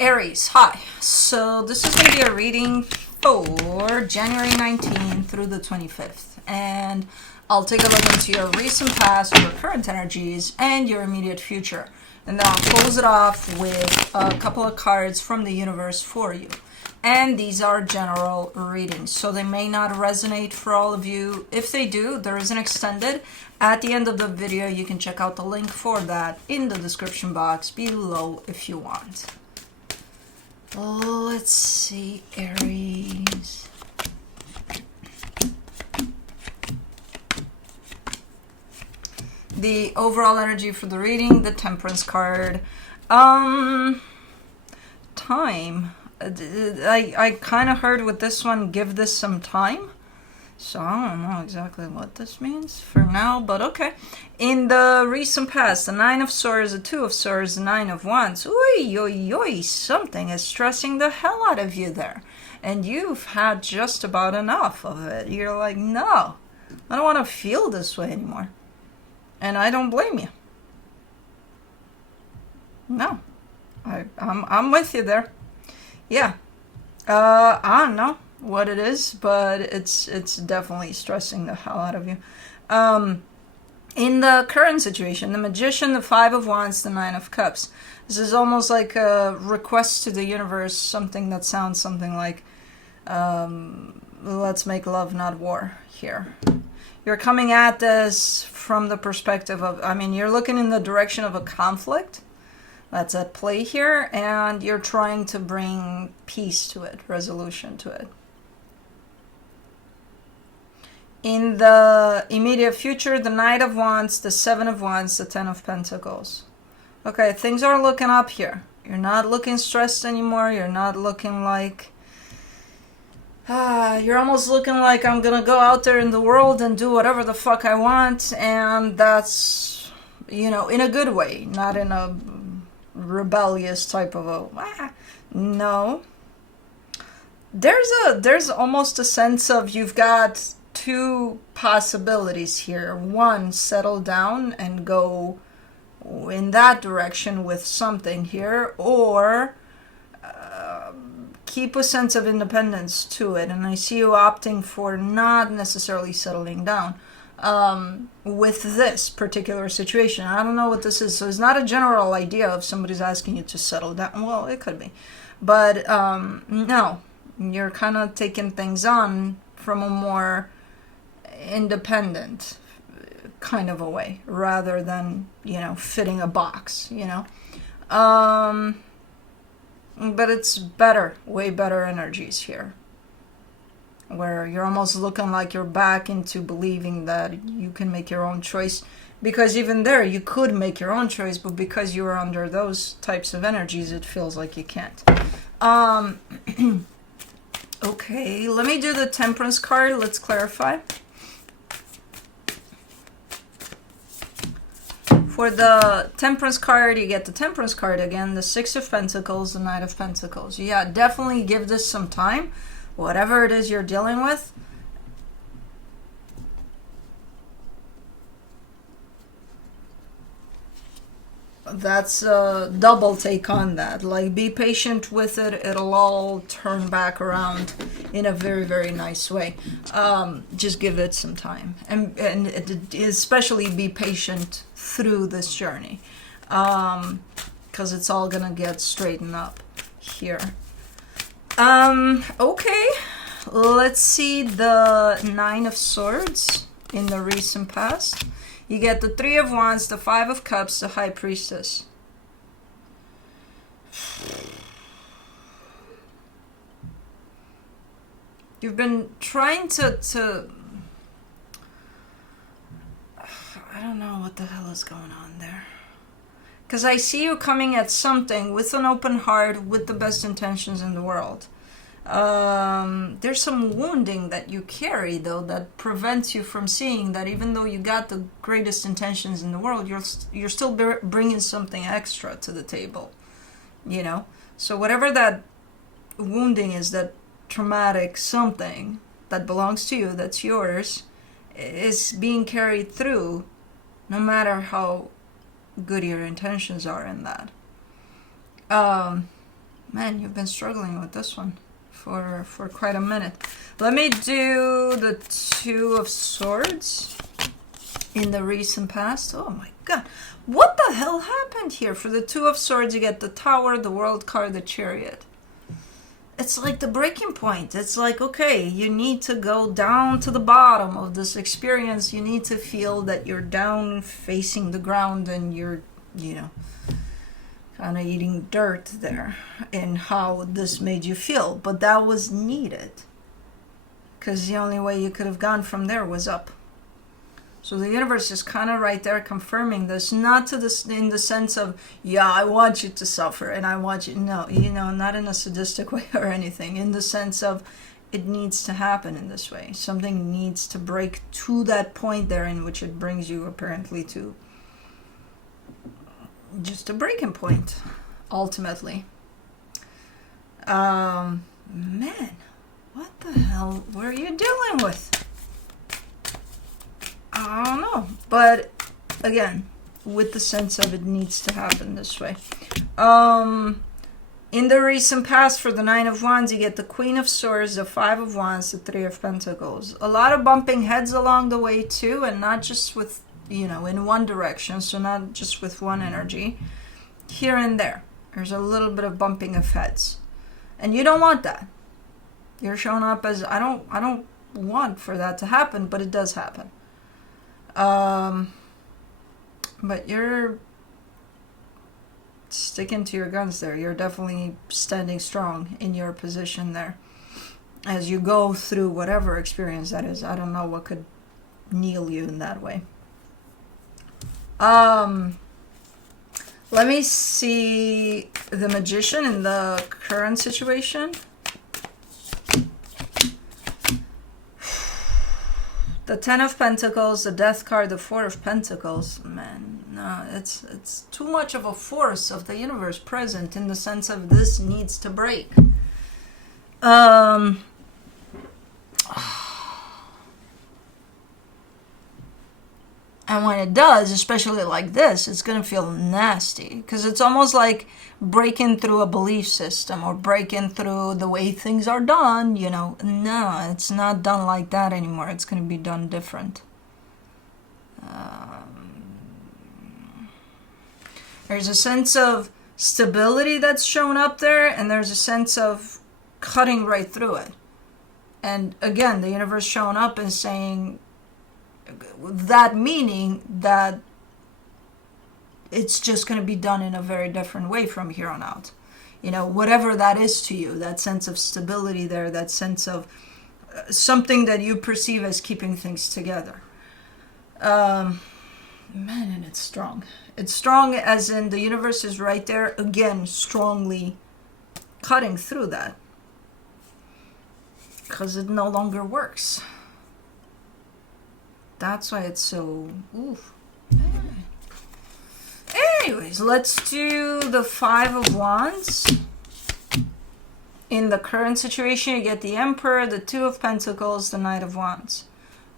Aries, hi. So this is going to be a reading for January 19th through the 25th. And I'll take a look into your recent past, your current energies, and your immediate future. And then I'll close it off with a couple of cards from the universe for you. And these are general readings, so they may not resonate for all of you. If they do, there is an extended. At the end of the video, you can check out the link for that in the description box below if you want. Let's see, Aries. The overall energy for the reading, the Temperance card. Time. I kind of heard with this one, give this some time. So I don't know exactly what this means for now, but okay. In the recent past, the Nine of Swords, the Two of Swords, the Nine of Wands. Oy, oy, oy, something is stressing the hell out of you there. And you've had just about enough of it. You're like, no, I don't want to feel this way anymore. And I don't blame you. No, I'm with you there. Yeah. I don't know what it is, but it's definitely stressing the hell out of you. In the current situation, the Magician, the Five of Wands, the Nine of Cups. This is almost like a request to the universe, something that sounds something like, let's make love, not war here. You're coming at this from the perspective of, you're looking in the direction of a conflict that's at play here, and you're trying to bring peace to it, resolution to it. In the immediate future, the Knight of Wands, the Seven of Wands, the Ten of Pentacles. Okay, things are looking up here. You're not looking stressed anymore. You're not looking like... you're almost looking like I'm gonna go out there in the world and do whatever the fuck I want. And that's, in a good way. Not in a rebellious type of a... No. There's almost a sense of you've got two possibilities here. One, settle down and go in that direction with something here, or keep a sense of independence to it. And I see you opting for not necessarily settling down with this particular situation. I don't know what this is, so it's not a general idea of somebody's asking you to settle down. Well, it could be, but no, you're kind of taking things on from a more independent kind of a way, rather than fitting a box, but it's better, way better energies here, where you're almost looking like you're back into believing that you can make your own choice, because even there you could make your own choice, but because you're under those types of energies, it feels like you can't. Okay, let me do the Temperance card. Let's clarify. For the Temperance card, you get the Temperance card again, the Six of Pentacles, the Knight of Pentacles. Yeah, definitely give this some time, whatever it is you're dealing with. That's a double take on that. Like, be patient with it. It'll all turn back around in a very, very nice way. Just give it some time. And especially be patient through this journey. Because it's all going to get straightened up here. Okay. Let's see the Nine of Swords in the recent past. You get the Three of Wands, the Five of Cups, the High Priestess. You've been trying to I don't know what the hell is going on there. Because I see you coming at something with an open heart, with the best intentions in the world. There's some wounding that you carry, though, that prevents you from seeing that even though you got the greatest intentions in the world, you're still bringing something extra to the table, So whatever that wounding is, that traumatic something that belongs to you, that's yours, is being carried through, no matter how good your intentions are in that. Man, you've been struggling with this one for quite a minute. Let me do the Two of Swords in the recent past. Oh my god. What the hell happened here? For the Two of Swords, you get the Tower, the World card, the Chariot. It's like the breaking point. It's like, okay, you need to go down to the bottom of this experience. You need to feel that you're down facing the ground and you're, you know, kind of eating dirt there in how this made you feel. But that was needed, because the only way you could have gone from there was up. So the universe is kind of right there confirming this, not to this in the sense of, yeah, I want you to suffer and I want you, no, you know, not in a sadistic way or anything, in the sense of it needs to happen in this way. Something needs to break to that point there in which it brings you apparently to just a breaking point, ultimately. Man, what the hell were you dealing with? I don't know, but again, with the sense of it needs to happen this way. In the recent past, for the Nine of Wands, you get the Queen of Swords, the Five of Wands, the Three of Pentacles. A lot of bumping heads along the way too, and not just with, you know, in one direction, so not just with one energy. Here and there, there's a little bit of bumping of heads, and you don't want that. You're showing up as, I don't want for that to happen, but it does happen. But you're sticking to your guns there. You're definitely standing strong in your position there as you go through whatever experience that is. I don't know what could kneel you in that way. Let me see the Magician in the current situation. The Ten of Pentacles, the Death card, the Four of Pentacles. Man, no, it's too much of a force of the universe present in the sense of this needs to break. And when it does, especially like this, it's going to feel nasty, because it's almost like breaking through a belief system or breaking through the way things are done, you know. No, it's not done like that anymore. It's going to be done different. There's a sense of stability that's shown up there, and there's a sense of cutting right through it. And again, the universe showing up and saying that, meaning that it's just going to be done in a very different way from here on out. You know, whatever that is to you, that sense of stability there, that sense of something that you perceive as keeping things together. Man, and it's strong. It's strong as in the universe is right there, again, strongly cutting through that. Because it no longer works. That's why it's so... oof. Anyways, let's do the Five of Wands. In the current situation, you get the Emperor, the Two of Pentacles, the Knight of Wands.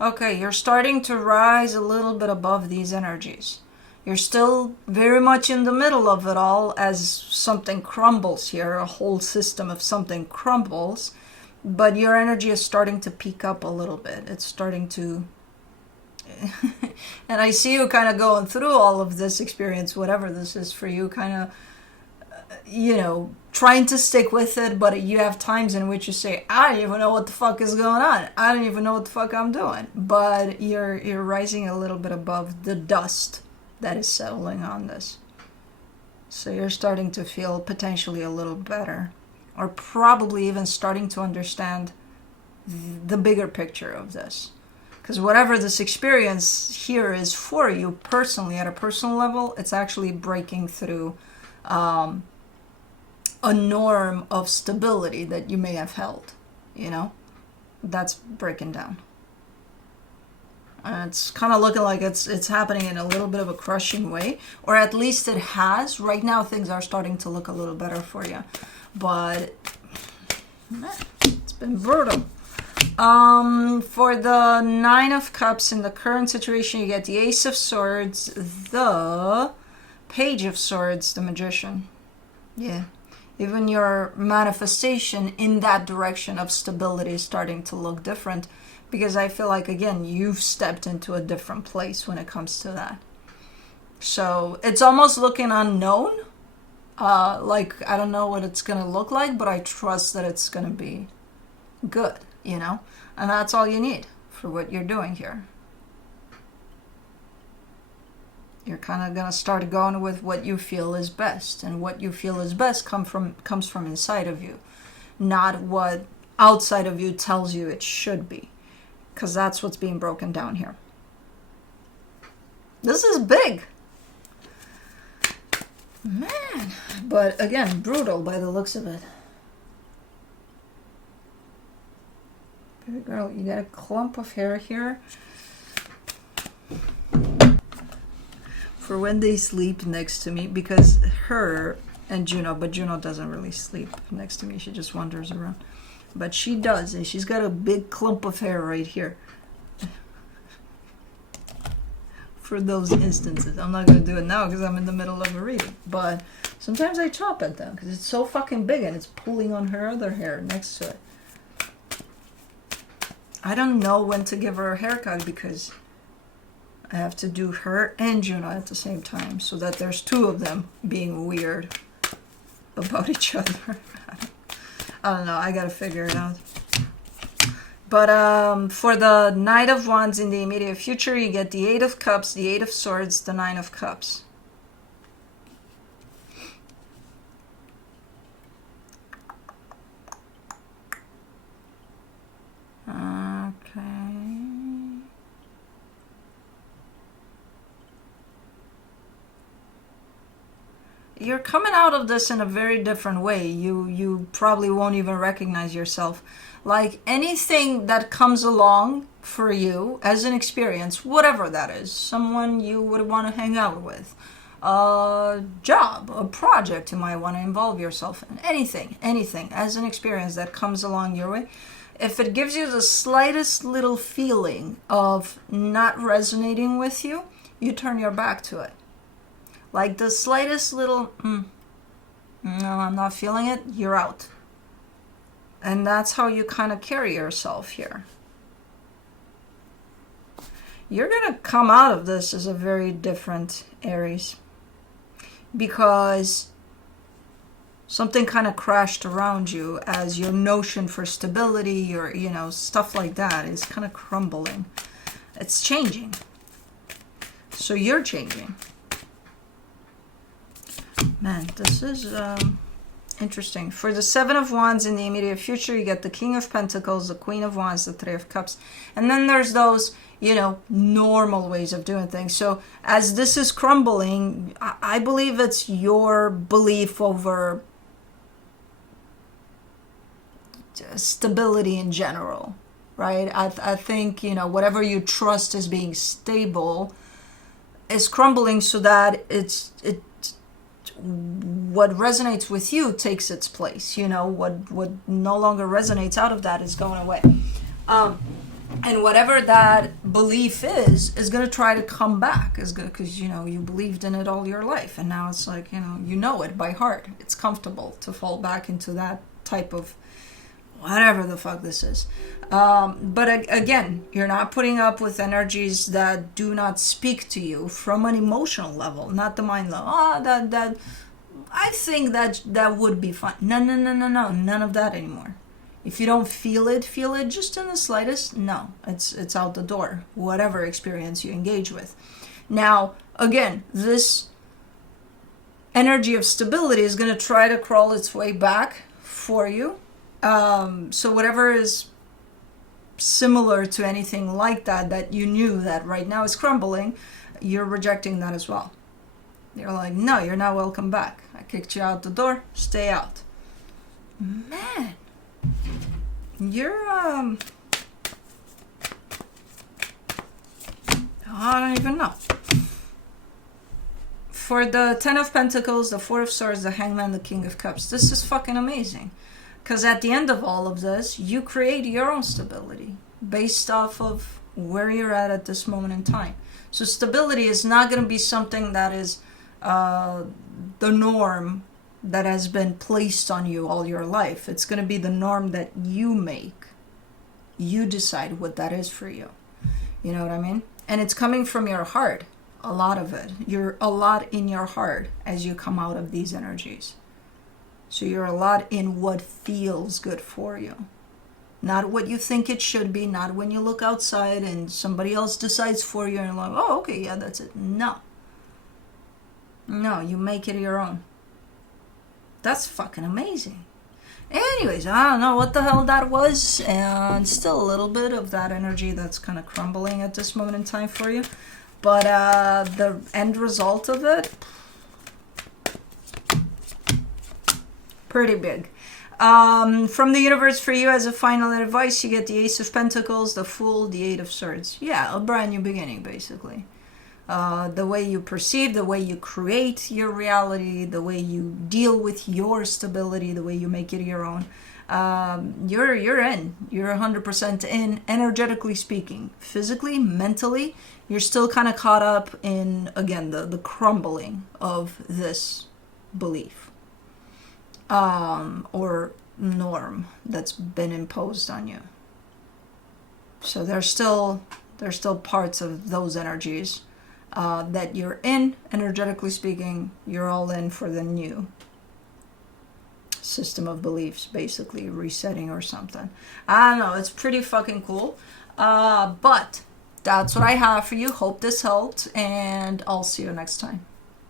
Okay, you're starting to rise a little bit above these energies. You're still very much in the middle of it all as something crumbles here. A whole system of something crumbles. But your energy is starting to peak up a little bit. It's starting to... and I see you kind of going through all of this experience, whatever this is for you, kind of, you know, trying to stick with it, but you have times in which you say, I don't even know what the fuck is going on. I don't even know what the fuck I'm doing. But you're rising a little bit above the dust that is settling on this. So you're starting to feel potentially a little better, or probably even starting to understand the bigger picture of this. Because whatever this experience here is for you personally, at a personal level, it's actually breaking through a norm of stability that you may have held, you know? That's breaking down. And it's kind of looking like it's happening in a little bit of a crushing way, or at least it has. Right now, things are starting to look a little better for you. But, man, it's been brutal. For the Nine of Cups in the current situation, you get the Ace of Swords, the Page of Swords, the Magician. Yeah. even your manifestation in that direction of stability is starting to look different, because I feel like, again, you've stepped into a different place when it comes to that. So it's almost looking unknown. Like, I don't know what it's going to look like, but I trust that it's going to be good, you know? And that's all you need for what you're doing here. You're kind of going to start going with what you feel is best. And what you feel is best comes from inside of you, not what outside of you tells you it should be. Because that's what's being broken down here. This is big. Man. But again, brutal by the looks of it. Baby girl, you got a clump of hair here. For when they sleep next to me, because her and Juno, but Juno doesn't really sleep next to me. She just wanders around. But she does, and she's got a big clump of hair right here. For those instances. I'm not going to do it now because I'm in the middle of a reading. But sometimes I chop at them because it's so fucking big and it's pulling on her other hair next to it. I don't know when to give her a haircut because I have to do her and Juno at the same time, so that there's two of them being weird about each other. I don't know. I gotta figure it out. But for the Knight of Wands in the immediate future, you get the 8 of Cups, the 8 of Swords, the 9 of Cups. Okay. You're coming out of this in a very different way. You probably won't even recognize yourself. Like anything that comes along for you as an experience, whatever that is, someone you would want to hang out with, a job, a project you might want to involve yourself in, anything as an experience that comes along your way, if it gives you the slightest little feeling of not resonating with you, you turn your back to it. Like the slightest little, no, I'm not feeling it, you're out. And that's how you kind of carry yourself here. You're going to come out of this as a very different Aries. Because something kind of crashed around you as your notion for stability, your, stuff like that is kind of crumbling. It's changing. So you're changing. Man, this is interesting. For the 7 of Wands in the immediate future, you get the King of Pentacles, the Queen of Wands, the 3 of Cups. And then there's those, normal ways of doing things. So as this is crumbling, I believe it's your belief over stability in general, right? I think, whatever you trust as being stable is crumbling so that what resonates with you takes its place. What no longer resonates out of that is going away. And whatever that belief is going to try to come back, because you believed in it all your life, and now it's like you know it by heart. It's comfortable to fall back into that type of whatever the fuck this is. But again, you're not putting up with energies that do not speak to you from an emotional level, not the mind level. That I think that would be fun. No, none of that anymore. If you don't feel it just in the slightest, no, it's out the door, whatever experience you engage with. Now, again, this energy of stability is going to try to crawl its way back for you. So whatever is similar to anything like that you knew that right now is crumbling, you're rejecting that as well. You're like, no, you're not welcome back. I kicked you out the door, stay out. Man, you're, I don't even know. For the 10 of Pentacles, the 4 of Swords, the Hangman, the King of Cups, this is fucking amazing. Because at the end of all of this, you create your own stability based off of where you're at this moment in time. So stability is not going to be something that is the norm that has been placed on you all your life. It's going to be the norm that you make. You decide what that is for you. You know what I mean? And it's coming from your heart, a lot of it. You're a lot in your heart as you come out of these energies. So you're a lot in what feels good for you. Not what you think it should be, not when you look outside and somebody else decides for you and you're like, oh, okay, yeah, that's it. No. No, you make it your own. That's fucking amazing. Anyways, I don't know what the hell that was, and still a little bit of that energy that's kind of crumbling at this moment in time for you. But the end result of it, pretty big. From the universe for you as a final advice, you get the Ace of Pentacles, the Fool, the Eight of Swords. Yeah, a brand new beginning, basically. The way you perceive, the way you create your reality, the way you deal with your stability, the way you make it your own. You're in. You're 100% in, energetically speaking. Physically, mentally, you're still kind of caught up in, again, the crumbling of this belief. Or norm that's been imposed on you. So there's still parts of those energies that you're in, energetically speaking. You're all in for the new system of beliefs, basically resetting or something. I don't know, it's pretty fucking cool. But that's what I have for you. Hope this helped, and I'll see you next time.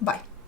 Bye.